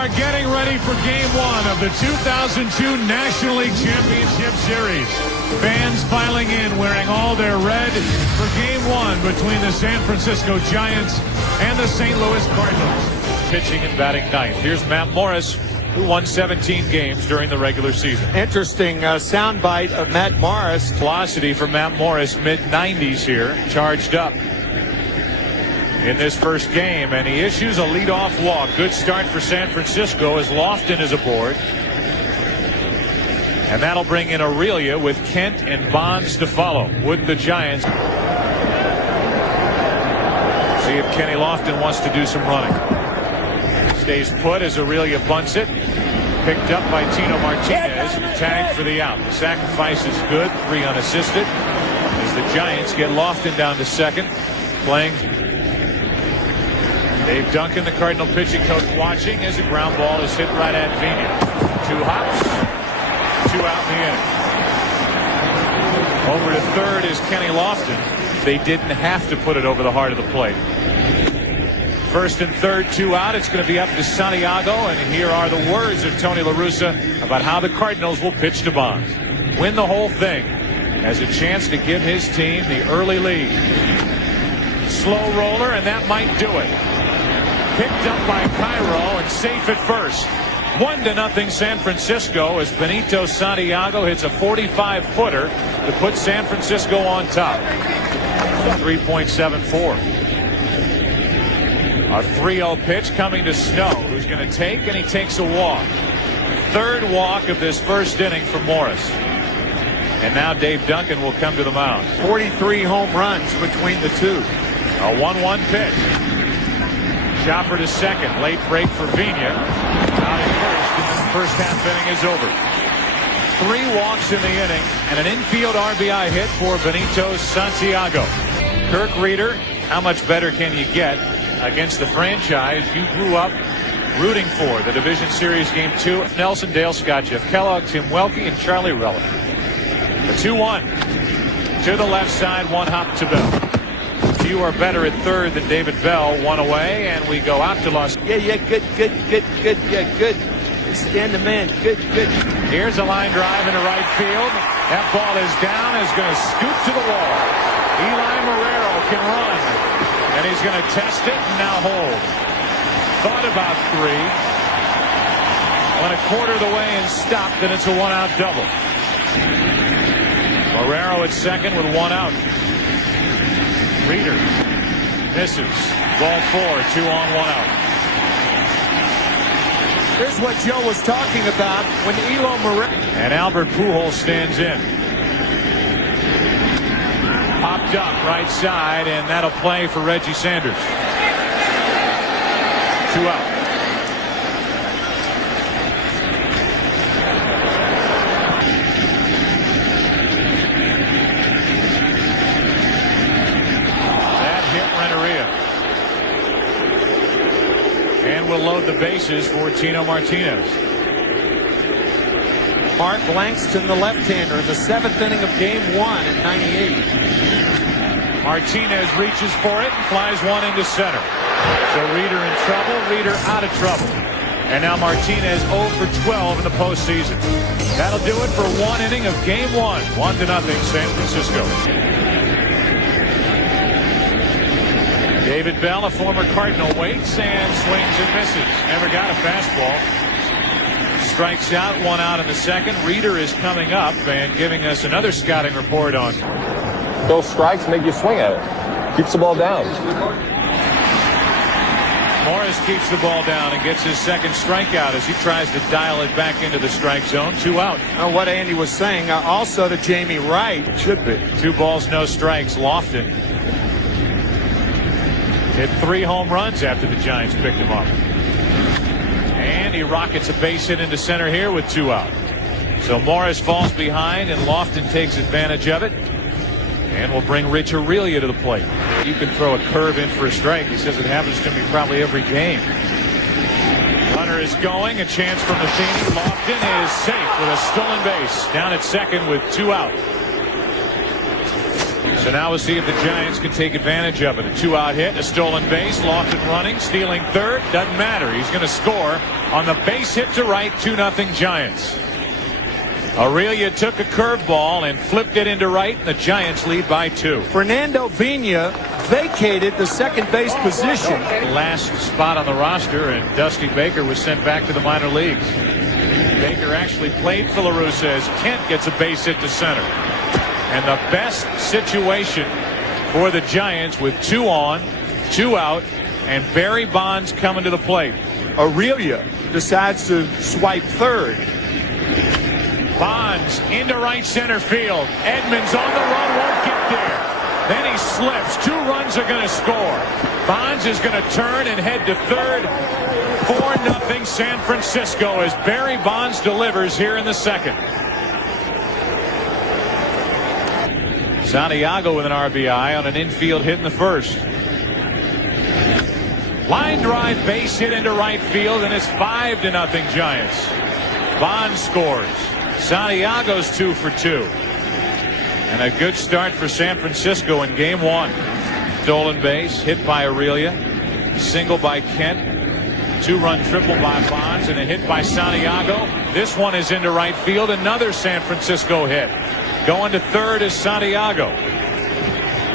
are getting ready for Game 1 of the 2002 National League Championship Series. Fans filing in wearing all their red for Game 1 between the San Francisco Giants and the St. Louis Cardinals. Pitching and batting ninth. Here's Matt Morris, who won 17 games during the regular season. Interesting soundbite of Matt Morris. Velocity for Matt Morris, mid-90s here, charged up in this first game, and he issues a leadoff walk. Good start for San Francisco as Lofton is aboard. And that'll bring in Aurelia with Kent and Bonds to follow. Would the Giants see if Kenny Lofton wants to do some running? Stays put as Aurelia bunts it. Picked up by Tino Martinez and tagged for the out. The sacrifice is good, 3 unassisted, as the Giants get Lofton down to second. Playing Dave Duncan, the Cardinal pitching coach, watching as a ground ball is hit right at Vina. 2 hops, 2 out in the inning. Over to third is Kenny Lofton. They didn't have to put it over the heart of the plate. First and third, 2 out. It's going to be up to Santiago, and here are the words of Tony La Russa about how the Cardinals will pitch to Bonds. Win the whole thing. Has a chance to give his team the early lead. Slow roller, and that might do it. Picked up by Cairo and safe at first. 1-0 San Francisco as Benito Santiago hits a 45-footer to put San Francisco on top. 3.74. A 3-0 pitch coming to Snow, who's going to take, and he takes a walk. Third walk of this first inning for Morris. And now Dave Duncan will come to the mound. 43 home runs between the two. A 1-1 pitch. Chopper to second. Late break for Vina. Out at first, and the first half inning is over. 3 walks in the inning and an infield RBI hit for Benito Santiago. Kirk Rueter, how much better can you get against the franchise you grew up rooting for? The Division Series Game 2. Nelson, Dale Scott, Jeff Kellogg, Tim Welke, and Charlie Rella. The 2-1 to the left side, 1 hop to Bell. You are better at third than David Bell. 1 away, and we go out to Los. Good. Stand the man. Good. Here's a line drive into right field. That ball is down. Is going to scoot to the wall. Eli Marrero can run, and he's going to test it and now hold. Thought about 3. Went a quarter of the way and stopped, and it's a 1-out double. Marrero at second with 1 out. Rueter misses. Ball 4, 2 on, 1 out. Here's what Joe was talking about when Elo Marrero. And Albert Pujols stands in. Popped up right side, and that'll play for Reggie Sanders. 2 out. And we'll load the bases for Tino Martinez. Mark Langston, the left-hander, in the 7th inning of Game 1 in '98. Martinez reaches for it and flies one into center. So Rueter in trouble, Rueter out of trouble. And now Martinez 0 for 12 in the postseason. That'll do it for 1 inning of Game 1. 1-0 San Francisco. David Bell, a former Cardinal, waits and swings and misses. Never got a fastball. Strikes out, 1 out in the second. Rueter is coming up and giving us another scouting report on. Those strikes make you swing at it. Keeps the ball down. Morris keeps the ball down and gets his second strikeout as he tries to dial it back into the strike zone. 2 out. What Andy was saying also to Jamie Wright. It should be. 2 balls, no strikes. Lofton hit 3 home runs after the Giants picked him up. And he rockets a base hit into center here with 2 out. So Morris falls behind and Lofton takes advantage of it. And will bring Rich Aurelia to the plate. You can throw a curve in for a strike. He says it happens to me probably every game. Runner is going. A chance for Matheny. Lofton is safe with a stolen base. Down at second with 2 out. So now we'll see if the Giants can take advantage of it. A 2-out hit, a stolen base, Lofton running, stealing third. Doesn't matter. He's going to score on the base hit to right. 2-0 Giants. Aurelia took a curveball and flipped it into right, and the Giants lead by 2. Fernando Vina vacated the second base position. Last spot on the roster, and Dusty Baker was sent back to the minor leagues. Baker actually played for La Russa as Kent gets a base hit to center. And the best situation for the Giants with 2 on, 2 out, and Barry Bonds coming to the plate. Aurelia decides to swipe third. Bonds into right center field. Edmonds on the run, won't get there. Then he slips. 2 runs are going to score. Bonds is going to turn and head to third. 4-0 San Francisco as Barry Bonds delivers here in the second. Santiago with an RBI on an infield hit in the first. Line drive base hit into right field, and it's 5-0 Giants. Bonds scores. Santiago's 2 for 2. And a good start for San Francisco in game 1. Stolen base, hit by Aurelia, single by Kent, 2-run triple by Bonds, and a hit by Santiago. This one is into right field. Another San Francisco hit. Going to third is Santiago.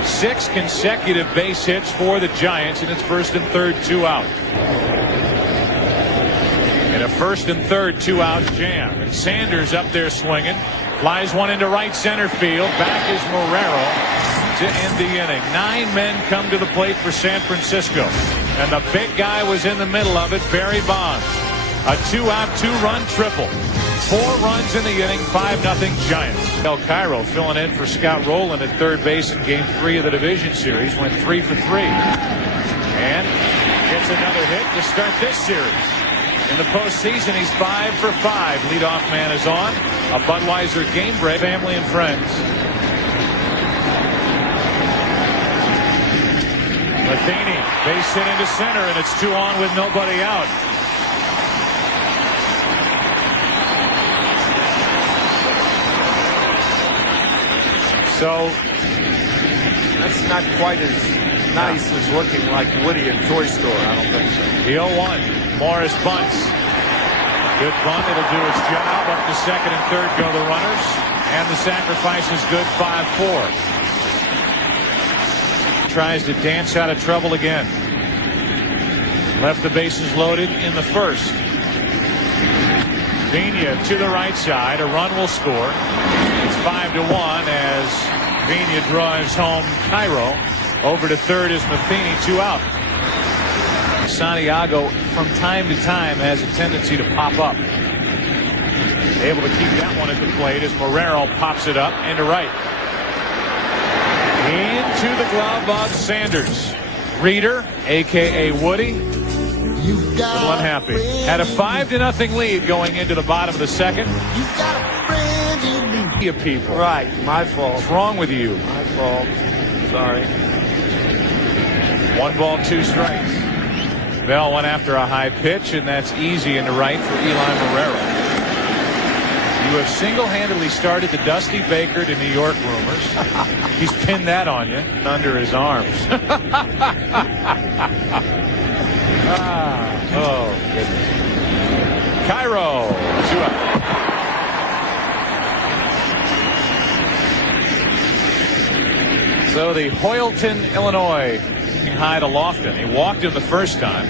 6 consecutive base hits for the Giants, and it's first and third, 2 out. In a first and third, 2-out jam. And Sanders up there swinging. Flies one into right center field. Back is Marrero to end the inning. 9 men come to the plate for San Francisco. And the big guy was in the middle of it, Barry Bonds. A 2-out, 2-run triple. 4 runs in the inning, 5-0 Giants. El Cairo filling in for Scott Rowland at third base in game 3 of the division series. Went 3 for 3. And gets another hit to start this series. In the postseason, he's 5 for 5. Leadoff man is on. A Budweiser game break. Family and friends. Matheny, base hit into center, and it's 2 on with nobody out. So that's not quite as nice as looking like Woody in Toy Story. I don't think so. The 0-1. Morris bunts. Good bunt. It'll do its job. Up to second and third go the runners. And the sacrifice is good. 5-4. Tries to dance out of trouble again. Left the bases loaded in the first. Vina to the right side. A run will score. It's 5-1 as Vina drives home Cairo. Over to third is Matheny, 2 out. Santiago from time to time has a tendency to pop up. Able to keep that one at the plate as Marrero pops it up into right. Into the glove of Sanders. Rueter, a.k.a. Woody, a little unhappy. Had a 5-0 lead going into the bottom of the second. You people. Right, my fault. What's wrong with you? My fault. Sorry. 1 ball, 2 strikes. Bell went after a high pitch, and that's easy into right for Eli Marrero. You have single-handedly started the Dusty Baker to New York rumors. He's pinned that on you under his arms. Oh, goodness. Cairo, 2 out. So the Hoyleton, Illinois, high to Lofton. He walked him the first time.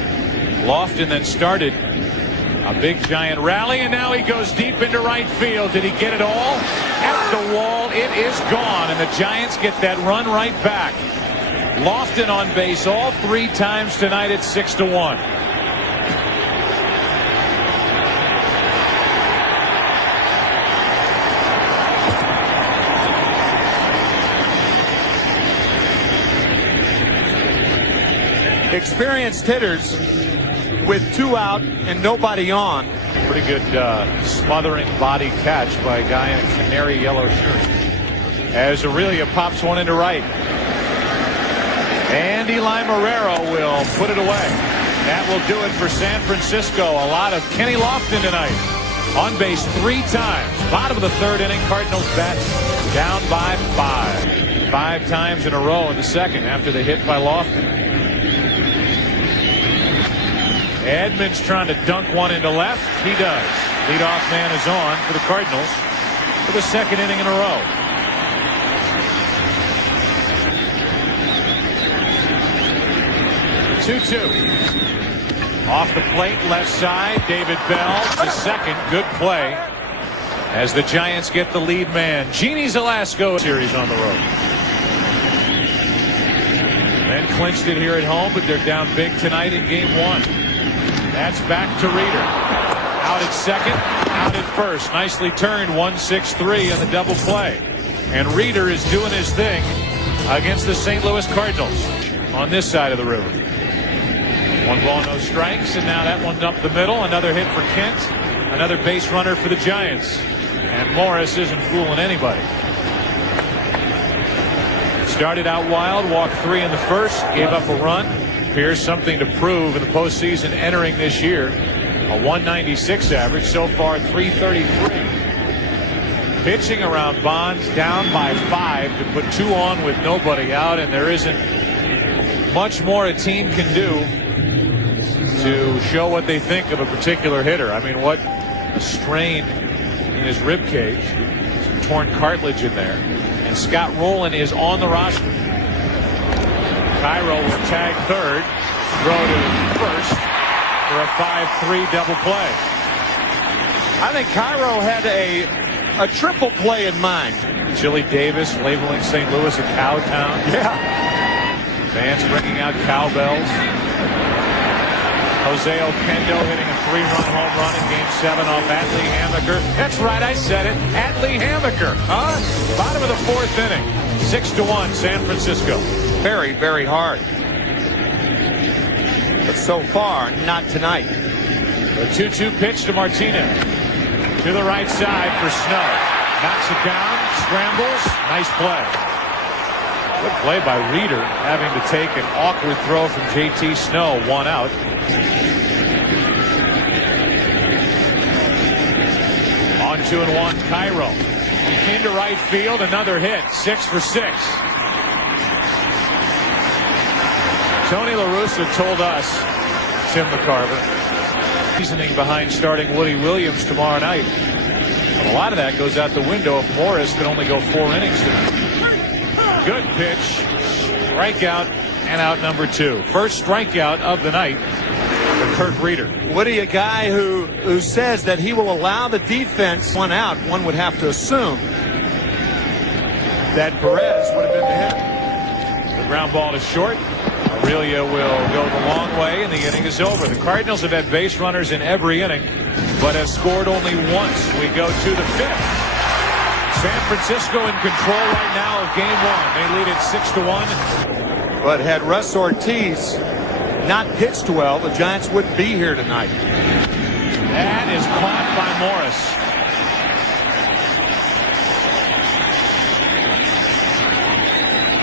Lofton then started a big giant rally, and now he goes deep into right field. Did he get it all? At the wall, it is gone, and the Giants get that run right back. Lofton on base all 3 times tonight at 6-1. Experienced hitters with 2 out and nobody on. Pretty good smothering body catch by a guy in a canary yellow shirt. As Aurelia pops one into right. And Eli Marrero will put it away. That will do it for San Francisco. A lot of Kenny Lofton tonight. On base 3 times. Bottom of the 3rd inning, Cardinals bat down by 5. 5 times in a row in the second after the hit by Lofton. Edmonds trying to dunk one into left. He does. Leadoff man is on for the Cardinals for the second inning in a row. Off the plate, left side, David Bell to second. Good play as the Giants get the lead man. Genie Zelasco series on the road. Then clinched it here at home, but they're down big tonight in game 1. That's back to Rueter. Out at second, out at first. Nicely turned, 1-6-3 on the double play. And Rueter is doing his thing against the St. Louis Cardinals on this side of the river. 1 ball, no strikes, and now that one's up the middle. Another hit for Kent. Another base runner for the Giants. And Morris isn't fooling anybody. Started out wild, walked 3 in the first, gave up a run. Here's something to prove in the postseason entering this year. A 196 average, so far 333. Pitching around Bonds, down by 5 to put 2 on with nobody out, and there isn't much more a team can do to show what they think of a particular hitter. I mean, what a strain in his rib cage, some torn cartilage in there, and Scott Rowland is on the roster. Cairo will tag third, throw to first for a 5-3 double play. I think Cairo had a triple play in mind. Chili Davis labeling St. Louis a cow town. Yeah. Fans bringing out cowbells. Jose Oquendo hitting a 3-run home run in Game 7 off Atlee Hammaker. That's right, I said it. Atlee Hammaker. Bottom of the 4th inning. 6-1 San Francisco. Very, very hard. But so far, not tonight. The 2-2 pitch to Martinez. To the right side for Snow. Knocks it down, scrambles. Nice play. Good play by Rueter, having to take an awkward throw from JT Snow. 1 out. On 2-1, Cairo. Into right field, another hit. 6 for 6. Tony La Russa told us, Tim McCarver, reasoning behind starting Woody Williams tomorrow night. But a lot of that goes out the window if Morris can only go 4 innings tonight. Good pitch, strikeout, and out number 2. First strikeout of the night for Kirk Rueter. Woody, a guy who says that he will allow the defense 1 out. One would have to assume that Perez would have been the hitter. The ground ball to short. Aurelia will go the long way, and the inning is over. The Cardinals have had base runners in every inning, but have scored only once. We go to the 5th. San Francisco in control right now of Game 1. They lead it 6-1. But had Russ Ortiz not pitched well, the Giants wouldn't be here tonight. That is caught by Morris.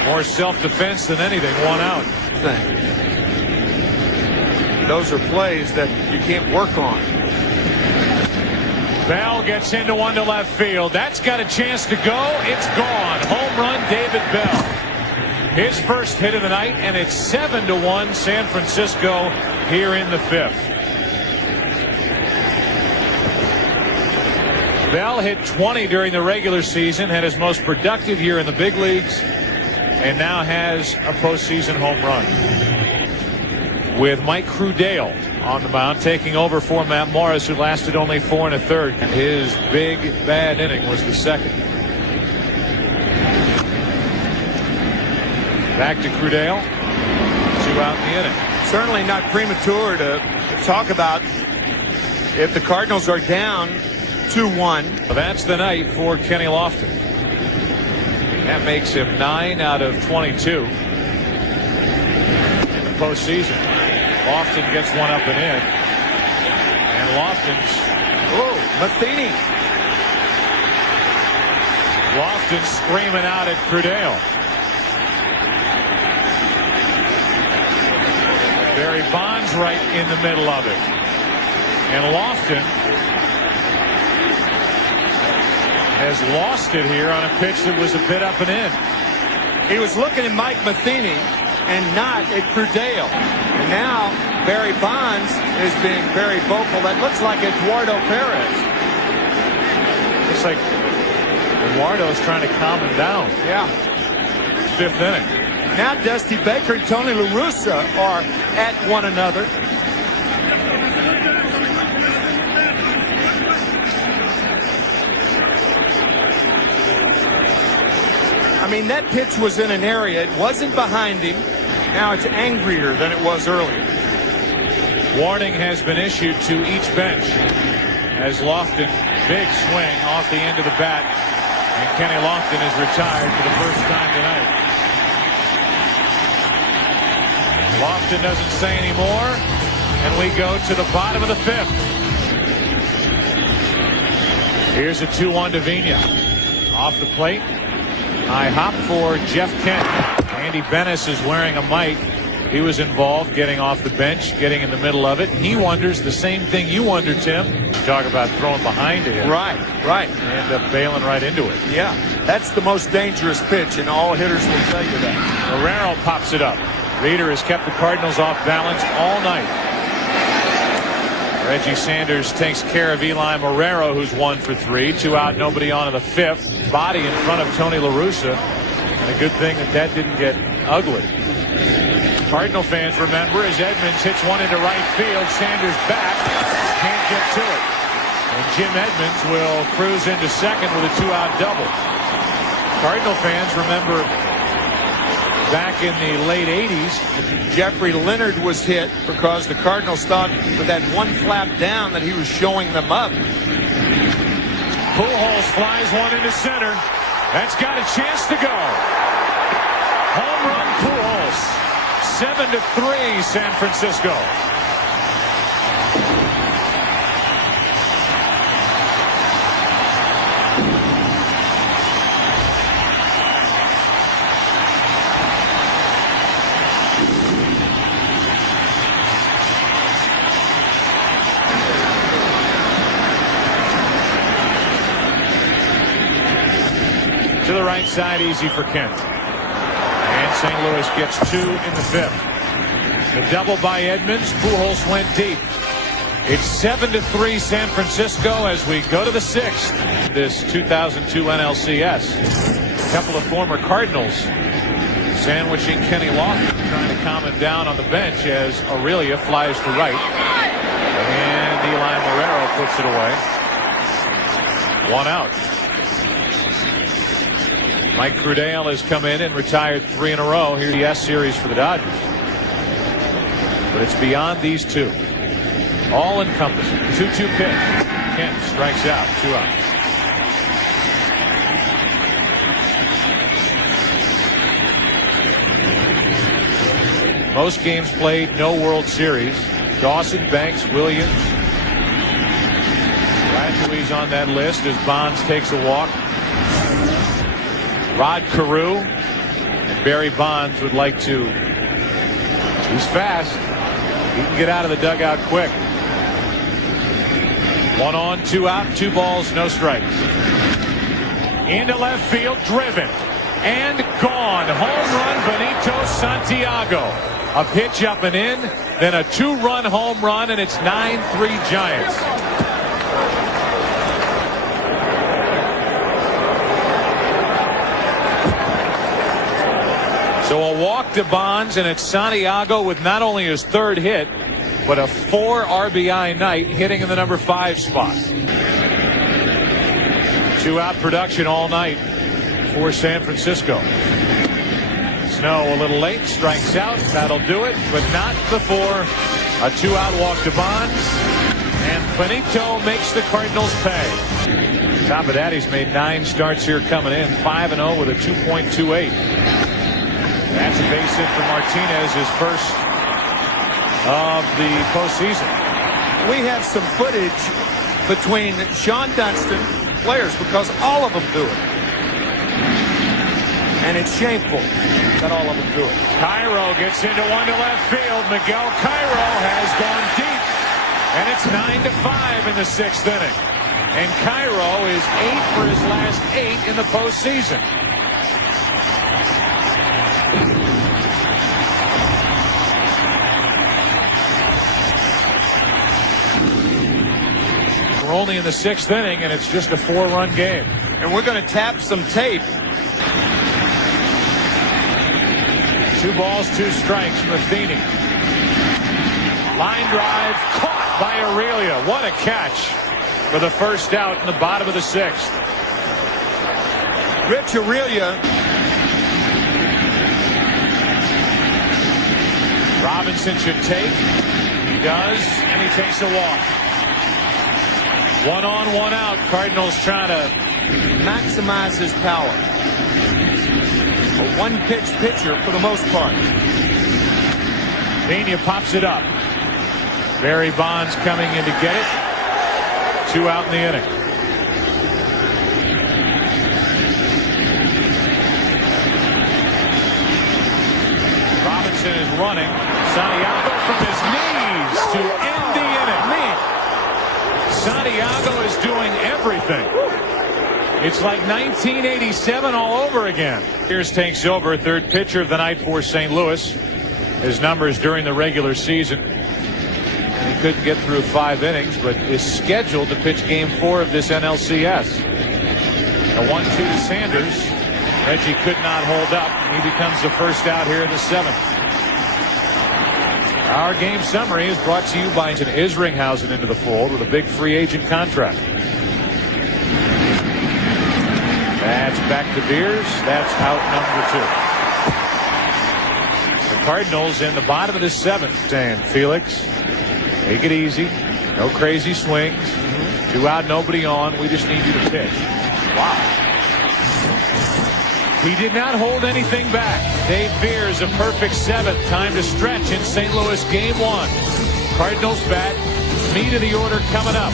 More self-defense than anything. 1 out. Those are plays that you can't work on. Bell gets into one to left field. That's got a chance to go. It's gone. Home run, David Bell. His first hit of the night, and it's 7-1 San Francisco here in the 5th. Bell hit 20 during the regular season, had his most productive year in the big leagues, and now has a postseason home run. With Mike Crudale on the mound, taking over for Matt Morris, who lasted only 4 1/3. And his big bad inning was the second. Back to Crudale. 2 out in the inning. Certainly not premature to talk about if the Cardinals are down 2-1. Well, that's the night for Kenny Lofton. That makes him 9 out of 22 in the postseason. Lofton gets one up and in. And Lofton's... Oh, Matheny. Lofton screaming out at Crudale. Barry Bonds right in the middle of it. And Lofton has lost it here on a pitch that was a bit up and in. He was looking at Mike Matheny and not at Crudale. And now Barry Bonds is being very vocal. That looks like Eduardo Perez. Looks like Eduardo's trying to calm him down. Yeah. 5th inning. Now Dusty Baker and Tony La Russa are at one another. I mean, that pitch was in an area. It wasn't behind him. Now it's angrier than it was earlier. Warning has been issued to each bench as Lofton, big swing off the end of the bat, and Kenny Lofton is retired for the first time tonight. Lofton doesn't say any more, and we go to the bottom of the 5th. Here's a 2-1 to Vina. Off the plate. High hop for Jeff Kent. Andy Bennis is wearing a mic. He was involved getting off the bench, getting in the middle of it. And he wonders the same thing you wonder, Tim. Talk about throwing behind it. Right. End up bailing right into it. Yeah, that's the most dangerous pitch, and all hitters will tell you that. Marrero pops it up. Rueter has kept the Cardinals off balance all night. Reggie Sanders takes care of Eli Marrero, who's 1 for 3. 2 out, nobody on in the 5th. Body in front of Tony La Russa. And a good thing that didn't get ugly. Cardinal fans remember as Edmonds hits one into right field. Sanders back. Can't get to it. And Jim Edmonds will cruise into second with a 2-out double. Cardinal fans remember back in the late 80s, Jeffrey Leonard was hit because the Cardinals thought with that one flap down that he was showing them up. Pujols flies one into center. That's got a chance to go. Home run Pujols. 7-3 San Francisco. To the right side, easy for Kent. And St. Louis gets 2 in the 5th. The double by Edmonds. Pujols went deep. It's 7-3 San Francisco as we go to the 6th. This 2002 NLCS. A couple of former Cardinals sandwiching Kenny Lofton, trying to calm him down on the bench as Aurelia flies to right. And Eli Marrero puts it away. 1 out. Mike Crudale has come in and retired 3 in a row. Here's the S series for the Dodgers. But it's beyond these two. All encompassing. 2-2 pitch. Kent strikes out. 2 out. Most games played, no World Series. Dawson, Banks, Williams. Radjui's on that list as Bonds takes a walk. Rod Carew and Barry Bonds would like to. He's fast. He can get out of the dugout quick. 1 on, 2 out, 2 balls, no strikes. Into left field, driven and gone. Home run, Benito Santiago. A pitch up and in, then a 2-run home run, and it's 9-3 Giants. So a walk to Bonds, and it's Santiago with not only his 3rd hit, but a 4 RBI night, hitting in the number 5 spot. 2-out production all night for San Francisco. Snow a little late, strikes out. That'll do it, but not before a 2-out walk to Bonds. And Benito makes the Cardinals pay. Top of that, he's made 9 starts here coming in. 5-0 with a 2.28. That's a base hit for Martinez, his first of the postseason. We have some footage between Sean Dunston players because all of them do it. And it's shameful that all of them do it. Cairo gets into one to left field. Miguel Cairo has gone deep. And it's 9-5 in the 6th inning. And Cairo is 8 for his last 8 in the postseason. We're only in the 6th inning, and it's just a 4-run game. And we're going to tap some tape. 2 balls, 2 strikes. Matheny. Line drive caught by Aurelia. What a catch for the first out in the bottom of the 6th. Rich Aurelia. Robinson should take. He does, and he takes a walk. 1 on, 1 out. Cardinals trying to Maximize his power. A one-pitch pitcher for the most part. Pena pops it up. Barry Bonds coming in to get it. 2 out in the inning. Robinson is running. Santiago from his knees to end the inning. Santiago is doing everything. It's like 1987 all over again. Here's takes over, third pitcher of the night for St. Louis. His numbers during the regular season. And he couldn't get through 5 innings, but is scheduled to pitch game 4 of this NLCS. A 1-2 to Sanders. Reggie could not hold up. He becomes the first out here in the 7th. Our game summary is brought to you by Isringhausen into the fold with a big free agent contract. That's back to Beers. That's out number 2. The Cardinals in the bottom of the 7th saying, Felix, take it easy. No crazy swings. 2 out, nobody on. We just need you to pitch. Wow. He did not hold anything back. Dave Beers, a perfect 7th. Time to stretch in St. Louis game 1. Cardinals bat. Meat of the order coming up.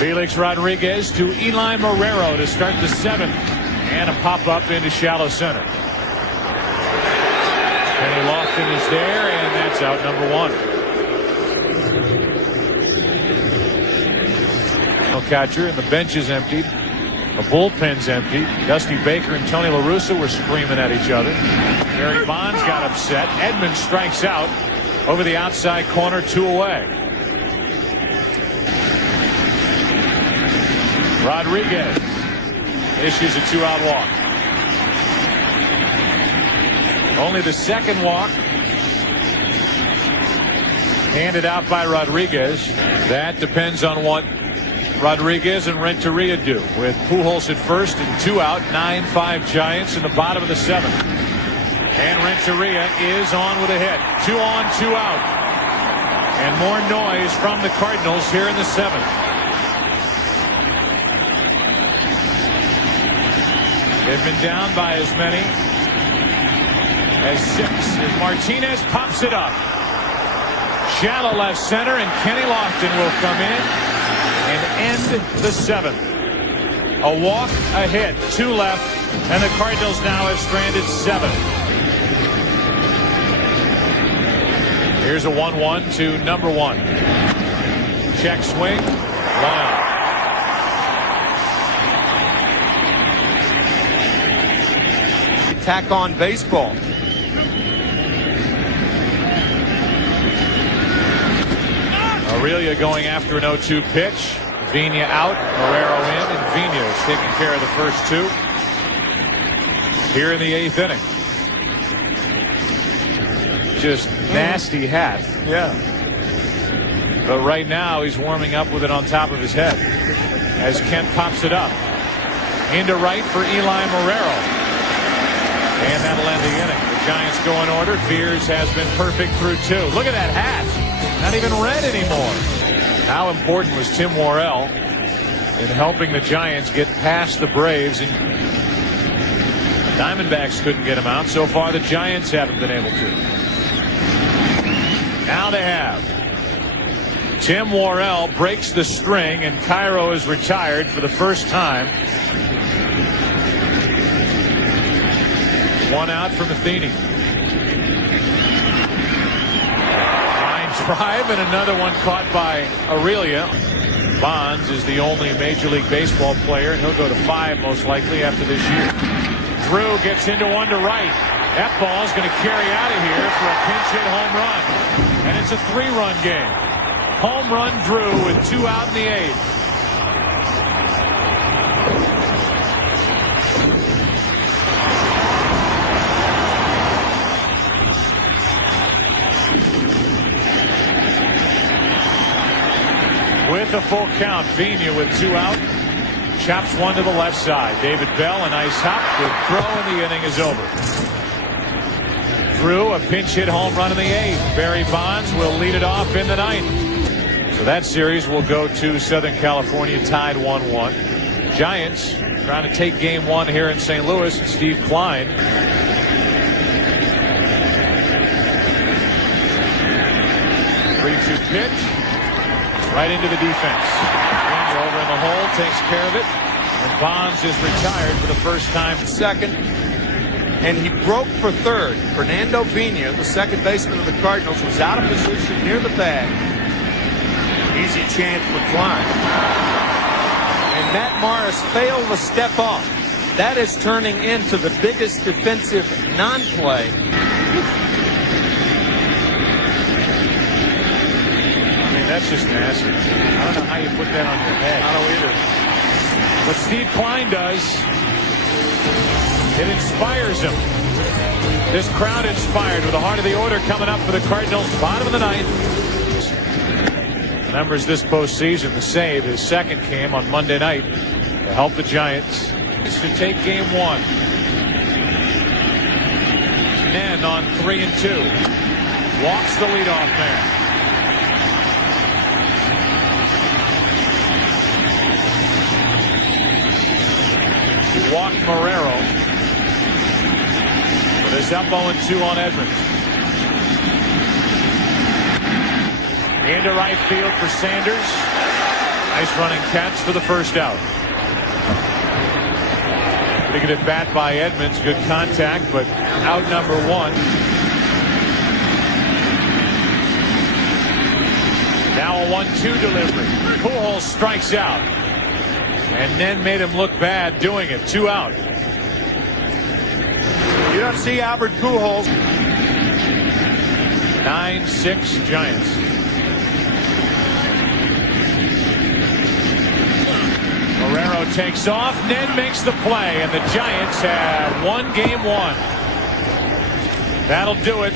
Felix Rodriguez to Eli Marrero to start the 7th. And a pop-up into shallow center. Kenny Lofton is there, and that's out number 1. No catcher, and the bench is emptied. The bullpen's empty. Dusty Baker and Tony La Russa were screaming at each other. Barry Bonds got upset. Edmonds strikes out over the outside corner, 2 away. Rodriguez issues a 2-out walk. Only the 2nd walk handed out by Rodriguez. That depends on what Rodriguez and Renteria do. With Pujols at first and 2 out, 9-5 Giants in the bottom of the 7th. And Renteria is on with a hit. 2 on, 2 out. And more noise from the Cardinals here in the 7th. They've been down by as many as 6 as Martinez pops it up. Shallow left center, and Kenny Lofton will come in and end the 7th. A walk, a hit, 2 left, and the Cardinals now have stranded 7. Here's a 1-1 to number 1. Check swing, 1 out. Tack on baseball. Aurelia going after an 0-2 pitch. Vina out, Marrero in, and Vina is taking care of the first 2 here in the 8th inning. Just nasty hat. Yeah. But right now he's warming up with it on top of his head as Kent pops it up into right for Eli Marrero, and that'll end the inning. The Giants go in order. Beers has been perfect through 2. Look at that hat. Not even red anymore. How important was Tim Worrell in helping the Giants get past the Braves? And Diamondbacks couldn't get him out. So far, the Giants haven't been able to. Now they have. Tim Worrell breaks the string, and Cairo is retired for the first time. 1 out for Matheny. Drive, and another one caught by Aurelia. Bonds is the only Major League Baseball player, and he'll go to 5 most likely after this year. Drew gets into 1 to right. That ball's going to carry out of here for a pinch hit home run. And it's a 3-run game. Home run Drew with 2 out in the 8th. With a full count, Vina with 2 out. Chops one to the left side. David Bell, a nice hop. The throw in the inning is over. Drew, a pinch hit home run in the 8th. Barry Bonds will lead it off in the 9th. So that series will go to Southern California, tied 1-1. Giants trying to take game 1 here in St. Louis. Steve Klein. 3-2 pitch. Right into the defense. Over in the hole, takes care of it. And Bonds is retired for the first time. Second. And he broke for third. Fernando Vina, the second baseman of the Cardinals, was out of position near the bag. Easy chance for Klein. And Matt Morris failed to step off. That is turning into the biggest defensive non-play. That's just nasty. I don't know how you put that on your head. I don't either. What Steve Klein does, it inspires him. This crowd inspired with the heart of the order coming up for the Cardinals. Bottom of the 9th. Numbers this postseason. The save, his second, came on Monday night to help the Giants to take game 1. Nen on 3-2. Walks the leadoff man. Walked Marrero, but is up 0-2 on Edmonds. Into right field for Sanders. Nice running catch for the first out. Pretty good at bat by Edmonds. Good contact, but out number 1. Now a 1-2 delivery. Pujols strikes out. And then made him look bad doing it. 2 out. You don't see Albert Pujols. 9-6 Giants. Marrero takes off. Ned makes the play, and the Giants have won game 1. That'll do it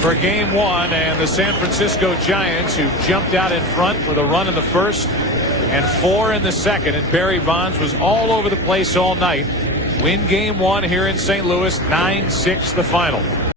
for game 1, and the San Francisco Giants, who jumped out in front with a run in the first and 4 in the second, and Barry Bonds was all over the place all night, win game 1 here in St. Louis. 9-6 the final.